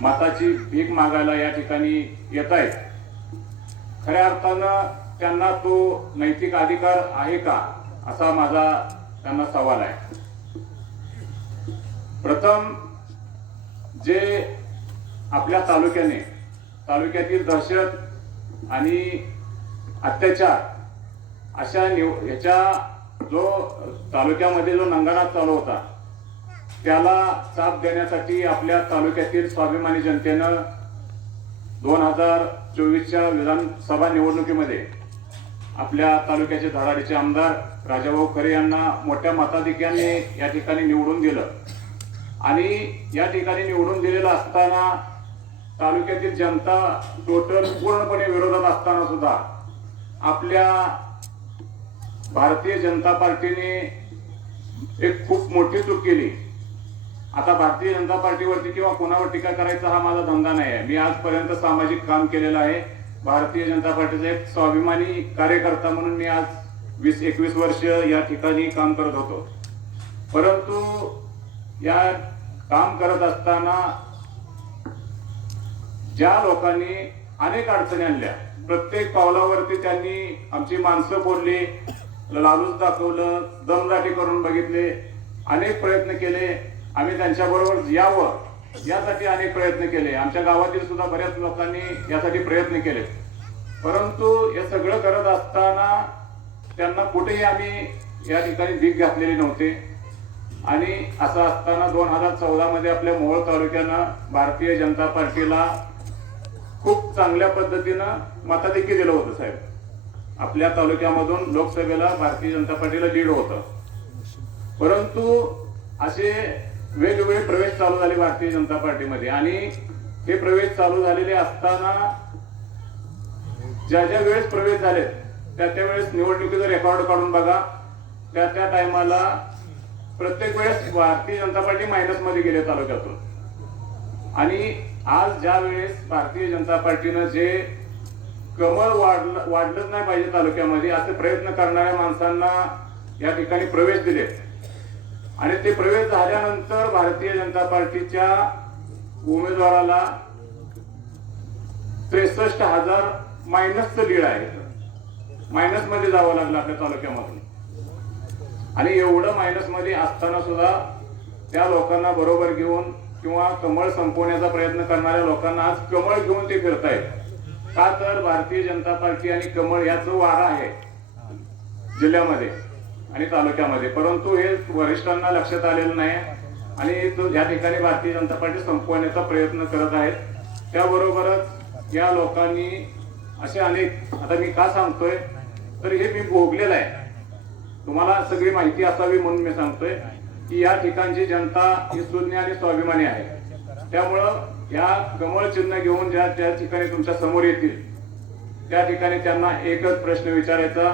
मताची भीक मागायला या ठिकाणी येत आहेत, खऱ्या अर्थानं त्यांना तो नैतिक अधिकार आहे का, असा माझा त्यांना सवाल आहे. प्रथम जे आपल्या तालुक्यातील दहशत आणि अत्याचार अशा ह्याच्या जो तालुक्यामध्ये जो नंगानाथ चालू होता त्याला चाप देण्यासाठी आपल्या तालुक्यातील स्वाभिमानी जनतेनं 2024च्या विधानसभा निवडणुकीमध्ये आपल्या तालुक्याचे धडाडीचे आमदार राजाभाऊ खरे यांना मोठ्या मताधिक्याने या ठिकाणी निवडून दिलं. आणि या ठिकाणी निवडून दिलेलं असताना तालुक्यातील जनता टोटल पूर्णपणे विरोधात असताना सुद्धा आपल्या भारतीय जनता पार्टीने एक खूप मोठी चूक केली. आता भारतीय जनता पार्टीवरती किंवा कोणावर टीका करायचा हा माझा धंदा नाही आहे. मी आजपर्यंत सामाजिक काम केलेलं आहे. भारतीय जनता पार्टीचा एक स्वाभिमानी कार्यकर्ता म्हणून मी आज 20-21 वर्ष या ठिकाणी काम करत होतो. परंतु या काम करत असताना ज्या लोकांनी अनेक अडचणी आणल्या, प्रत्येक पावलावरती त्यांनी आमची माणसं बोलली, लालूच दाखवलं, दमदाटी करून बघितले, अनेक प्रयत्न केले. आम्ही त्यांच्याबरोबर यावं यासाठी अनेक प्रयत्न केले. आमच्या गावातील सुद्धा बऱ्याच लोकांनी यासाठी प्रयत्न केले. परंतु हे सगळं करत असताना त्यांना कुठेही आम्ही या ठिकाणी भीक घातलेली नव्हते. आणि असं असताना 2014 मध्ये आपल्या मोहोळ तालुक्यानं भारतीय जनता पार्टीला खूप चांगल्या पद्धतीनं मताधिक्य दिलं होतं. साहेब, आपल्या तालुक्यामधून लोकसभेला भारतीय जनता पार्टीला लीड होतं. परंतु असे वेगवेगळे प्रवेश चालू झाले भारतीय जनता पार्टीमध्ये. आणि हे प्रवेश चालू झालेले असताना ज्या ज्या वेळेस प्रवेश झाले त्या वेळेस निवडणुकीचं रेकॉर्ड काढून बघा, त्या टायमाला प्रत्येक वेळेस भारतीय जनता पार्टी मायनस मध्ये गेले तालुक्यातून. आणि आज ज्या वेळेस भारतीय जनता पार्टीनं जे कमळ वाढलंच नाही पाहिजे तालुक्यामध्ये असे प्रयत्न करणाऱ्या माणसांना या ठिकाणी प्रवेश दिले. आणि ते प्रवेश झाल्यानंतर भारतीय जनता पार्टीच्या उमेदवाराला 63,000 मायनसचं लीड आहे. मायनस मध्ये जावं लागलं आपल्या तालुक्यामधून. आणि एवढं मायनस मध्ये असताना सुद्धा त्या लोकांना बरोबर घेऊन किंवा कमळ संपवण्याचा प्रयत्न करणाऱ्या लोकांना आज कमळ घेऊन ते फिरतायत. का तर भारतीय जनता पार्टी आणि कमळ याचं वारा आहे जिल्ह्यामध्ये आणि तालुक्यामध्ये. परंतु हे वरिष्ठांना लक्षात आलेलं नाही आणि तो या ठिकाणी भारतीय जनता पार्टी संपवण्याचा प्रयत्न करत आहेत. त्याबरोबरच या लोकांनी असे अनेक, आता मी का सांगतोय तर हे मी भोगलेलं आहे, तुम्हाला सगळी माहिती असावी म्हणून मी सांगतोय की या ठिकाणची जनता ही शून्य आणि स्वाभिमानी आहे. त्यामुळं या कमळ चिन्ह घेऊन ज्या ठिकाणी तुमच्या समोर येतील त्या ठिकाणी त्यांना एकच प्रश्न विचारायचा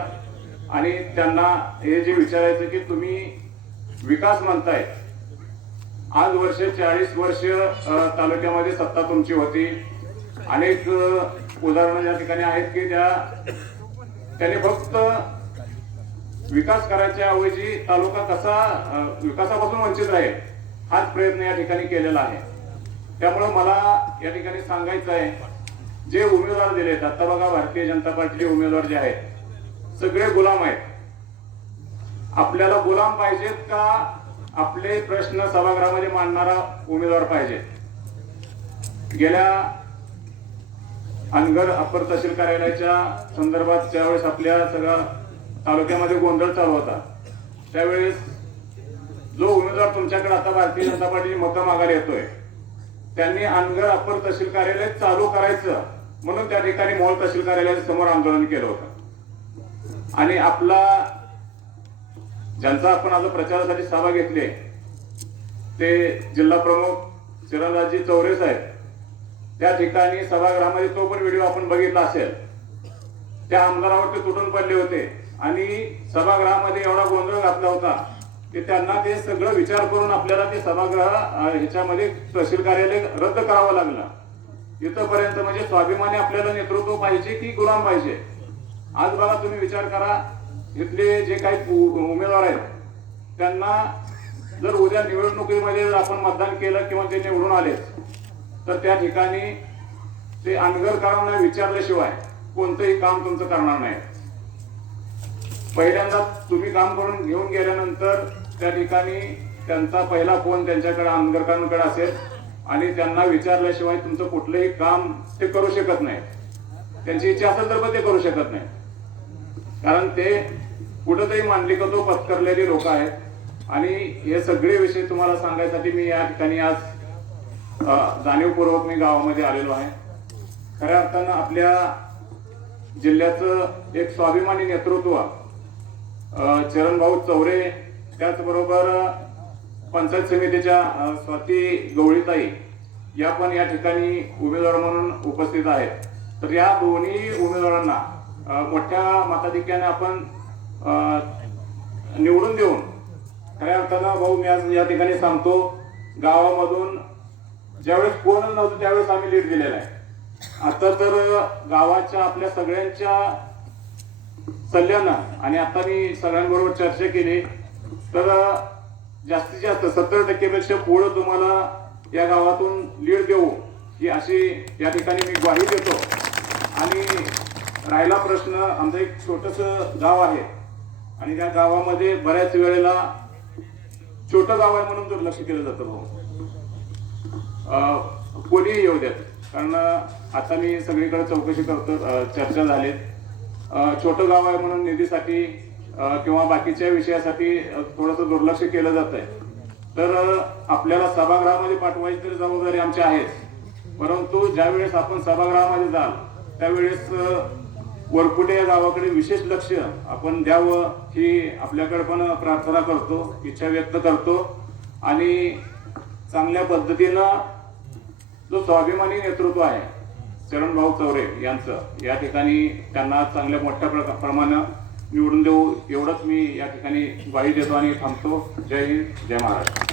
आणि त्यांना हे जे विचारायचं की तुम्ही विकास म्हणताय, आज 40 वर्ष तालुक्यामध्ये सत्ता तुमची होती. अनेक उदाहरणं या ठिकाणी आहेत की त्याने फक्त विकास करायच्या ऐवजी तालुका कसा विकासापासून वंचित राहील हाच प्रयत्न या ठिकाणी केलेला आहे. त्यामुळे मला या ठिकाणी सांगायचं आहे, जे उमेदवार दिलेत आता बघा, भारतीय जनता पार्टीचे उमेदवार जे आहेत सगळे गुलाम आहेत. आपल्याला गुलाम पाहिजेत का आपले प्रश्न सभागृहामध्ये मांडणारा उमेदवार पाहिजे? गेल्या अनगर अप्पर तहसील कार्यालयाच्या संदर्भात ज्यावेळेस आपल्या सगळ्या तालुक्यामध्ये गोंधळ चालू होता त्यावेळेस जो उमेदवार तुमच्याकडे आता भारतीय जनता पार्टीची मतं मागायला येतोय त्यांनी अनगर अप्पर तहसील कार्यालय चालू करायचं म्हणून त्या ठिकाणी मोहोळ तहसील कार्यालयाच्या समोर आंदोलन केलं होतं. आणि आपला ज्यांचा आपण आज प्रचारासाठी सभा घेतली ते जिल्हा प्रमुख चिरंदाजी चौरे साहेब, त्या ठिकाणी सभागृहामध्ये तो पण व्हिडिओ आपण बघितला असेल, त्या आमदारावर ते तुटून पडले होते आणि सभागृहामध्ये एवढा गोंधळ घातला होता की त्यांना ते सगळं विचार करून आपल्याला ते सभागृह ह्याच्यामध्ये तहसील कार्यालय रद्द करावं लागलं. इथपर्यंत म्हणजे स्वाभिमानी आपल्याला नेतृत्व पाहिजे की गुलाम पाहिजे? आज बघा, तुम्ही विचार करा, इथले जे काही उमेदवार आहेत त्यांना जर उद्या निवडणुकीमध्ये जर आपण मतदान केलं किंवा ते निवडून आले तर त्या ठिकाणी ते अनगरकरांना विचारल्याशिवाय कोणतंही काम तुमचं करणार नाही. पहिल्यांदा तुम्ही काम करून घेऊन गेल्यानंतर त्या ठिकाणी त्यांचा पहिला फोन त्यांच्याकडे अनगरकरांकडे असेल आणि त्यांना विचारल्याशिवाय तुमचं कुठलंही काम ते करू शकत नाही. त्यांची इच्छा असेल तर पण ते करू शकत नाही, कारण ते कुठंतरी मांडलिकत्व पत्करलेली लोक आहेत. आणि हे सगळे विषय तुम्हाला सांगायसाठी मी या ठिकाणी आज जाणीवपूर्वक मी गावामध्ये आलेलो आहे. खऱ्या अर्थानं आपल्या जिल्ह्याचं एक स्वाभिमानी नेतृत्व चरणभाऊ चौरे, त्याचबरोबर पंचायत समितीच्या स्वाती गवळीताई या पण या ठिकाणी उमेदवार म्हणून उपस्थित आहेत. तर या दोन्ही उमेदवारांना मोठ्या मताधिक्याने आपण निवडून देऊन खऱ्या अर्थानं भाऊ मी आज या ठिकाणी सांगतो, गावामधून ज्यावेळेस कोणच नव्हतं त्यावेळेस आम्ही लीड दिलेला आहे. आता तर गावाच्या आपल्या सगळ्यांच्या सल्ल्यानं आणि आता मी सगळ्यांबरोबर चर्चा केली तर जास्तीत जास्त 70% पेक्षा पुढे तुम्हाला या गावातून लीड देऊ ही अशी या ठिकाणी मी ग्वाही देतो. आणि राहिला प्रश्न, आमचं एक छोटंसं गाव आहे आणि त्या गावामध्ये बऱ्याच वेळेला छोटं गाव आहे म्हणून दुर्लक्ष केलं जातं भाऊ. कोणीही येऊ देत, कारण आता मी सगळीकडे चौकशी करतो, चर्चा झाली. छोटं गाव आहे म्हणून निधीसाठी किंवा बाकीच्या विषयासाठी थोडंसं दुर्लक्ष केलं जात आहे. तर आपल्याला सभागृहामध्ये पाठवायची तर जबाबदारी आमची आहे, परंतु ज्यावेळेस आपण सभागृहामध्ये जाल त्यावेळेस वरकुटे या गावाकडे विशेष लक्ष आपण द्यावं ही आपल्याकडे पण प्रार्थना करतो, इच्छा व्यक्त करतो. आणि चांगल्या पद्धतीनं जो स्वाभिमानी नेतृत्व आहे चरणभाऊ चौरे यांचं, या ठिकाणी त्यांना चांगल्या मोठ्या प्रमाणात निवडून देऊ एवढंच मी या ठिकाणी ग्वाही देतो आणि थांबतो. जय हिंद, जय महाराष्ट्र.